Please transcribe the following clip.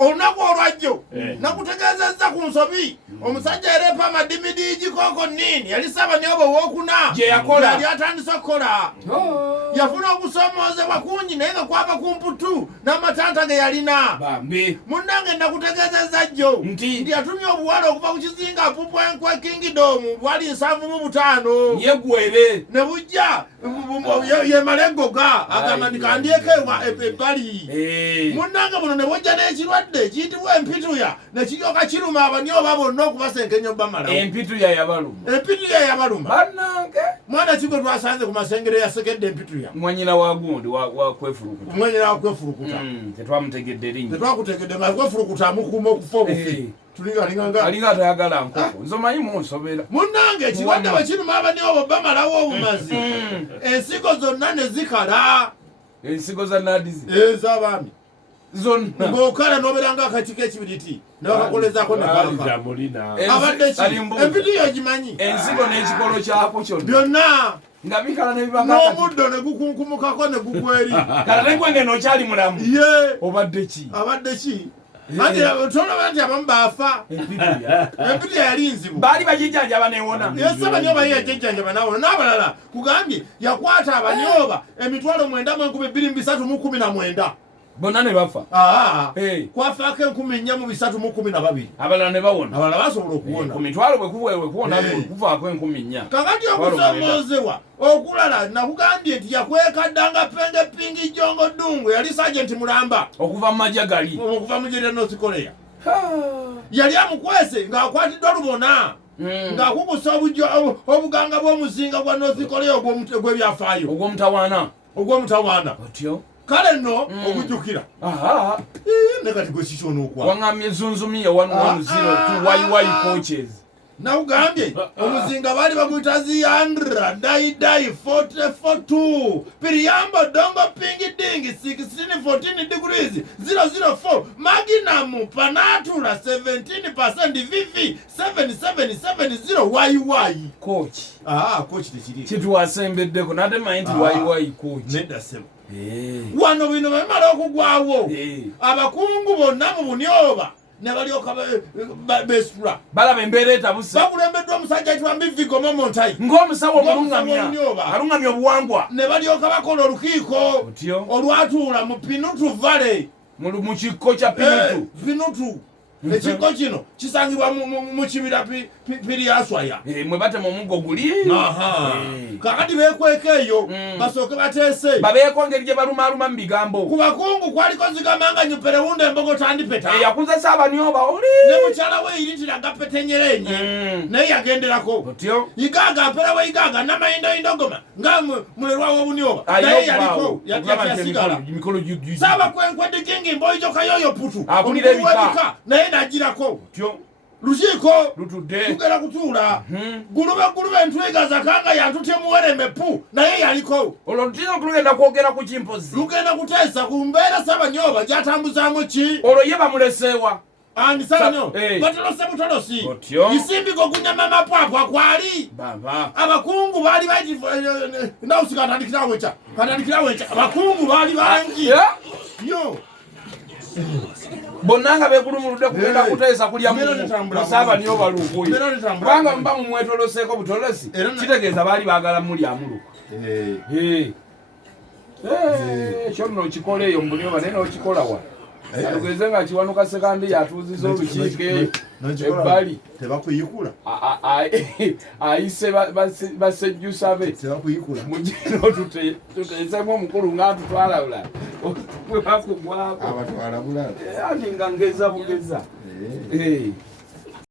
olunaku olwajjo nakutegeezezza ku nsobi omusajja erepa amadimidi gikoko nini yali Ssaabanyooba owokuna yali atandise okukola yafuna okusomoozebwa kungi naye nga kwava ku mputu n'amatanta ge yalina munnange nakutegeezezza jjo nti yatumye obuwala okuva ku kizinga apupwenkwe kingdom bwali 75 yegwere ne bujja yemala eggoga agamba ndikandyeko ebbali munnange buno ne bujja n'ekirwadde kiyitibwa empituya ne kiryoka kiruma Abanyooba bonna okubasenkenya obbamalawo empituya yabaluma bannange mwana ki gwe twasanze ku masengere yasekedde empituya mwanyina wa gundi wakwefulukuta mwanyina wakwefulukuta tetwamutegedde erinnya tetwakutegedde nga kwefulukuta amukuuma okufa obufi alinga tayagala nkoko nze omanyi munsobera munnange ekirwadde bwe kiruma Abanyooba bamalawo obumazi ensigo zonna ne zikala ensigo za nadizi ez'abaami zonna ng'okala n'obeera ng'akati k'ekibiriti nebakakolezaako nebaka abadde ki empiti yogimanyi ensigo n'ekikolo kyako kyonna byonna nga bikala n'omuddo ne gukunkumukako ne gukweri kala negwenge n'okyali mulamu ye obadde ki abadde ki anti tolaba nti abamu baafa empitiya yali nzibu baali bagijjanjaba newona Ssaabanyooba ye yajejjanjaba nawona n'abalala kugambye yakwata Abanyooba emitwalo 9,319 bonna ne bafa kwafaako 4,312 abalala ne bawona abalala basobola okuwona ku mitwalo bwe kuwona kuvaako 4,000 kakati okusomoozebwa okulala nakugambye nti yakwekaddanga penge pingi jongo ddungu yali Sergeant Mulamba okuva mu majja gali okuva mu gye North Korea yali amukwese ng'akwatiddwa lubona ng'akukusa obuganga bw'omuzinga gwa North Korea ogw'ebyafaayo ogw'omutawaana otyo kale nno okujjukira ne kati gwe kikyonookwa waŋŋamye zunzumiya 110 YY coaches nakugambye omuzinga baali baguyita ziyandra daidai 442 piriyambo dongo pingi dingi 1614 degrees 004 maginam panatula 17% vivi 7770 YY coach tekiri kitwasembeddeko nate manyi nti YY coach nedda sebo wano bino bamala okugwawo abakungu bonna mu Bunyooba ne balyoka besula balaba embeera etabuse bakulembeddwa omusajja ayitibwa Mbivigo Momontai ng'omusawo alungamya obuwangwa ne balyoka bakola olukiiko olwatuula mu Pinutu Valley mu kikko kya Pinutu ekikko kino kisangibwa mu kibira Piriaswaya mwe batema omuggo guli kakati beekweka eyo basooke bateese babeeko ngeri gye balumaaluma mu bigambo ku bakungu kwaliko zigamanga nyuperewunda embogo tandipeta yakuza Ssaabanyooba oli ne mukyala we iritiraga petenyerenye naye yagenderako otyo igaaga mpera we igaaga namayindoyindogoma nga mulerwa w'Obunyooba naye yaliko yasigala Ssaabakwenkwe Kingi Mboijokayoyo Putu akulira ebika naye nagirako otyo lukiiko lutudde tugera kutuula gulube entwiga zakanga yatutemuwereme pu naye yaliko olwo lutina tulugenda kwogera ku kimpozi lugenda kuteesa ku mbeera Ssaabanyooba gyatambuzaamu ki olwo ye bamuleseewa andi Ssaabanyooba batolose butolosi isimbigo gunyama mapwapwa kwali abakungu baali baiti nawusika atandikirawo ekya abakungu baali bangi yo bonna nga beekulumuludde kugenda kuteesa kulya Ssaabanyooba luukuyo kubanga mba mumwetoloseeko butolosi kitegeeza baali baagala mulyamu ekyo nno okikola eyo mu Bunyooba naye n'okikola wa atugeze nga Kiwanuka Sekandi yatuuziza olukiiko ebbali tebakuyikula ayise basejjusa be mugino tuteesemu omukulu ng'atutwala bulala bwe bakugwako abatwala bulala ati nga ngeza bugeza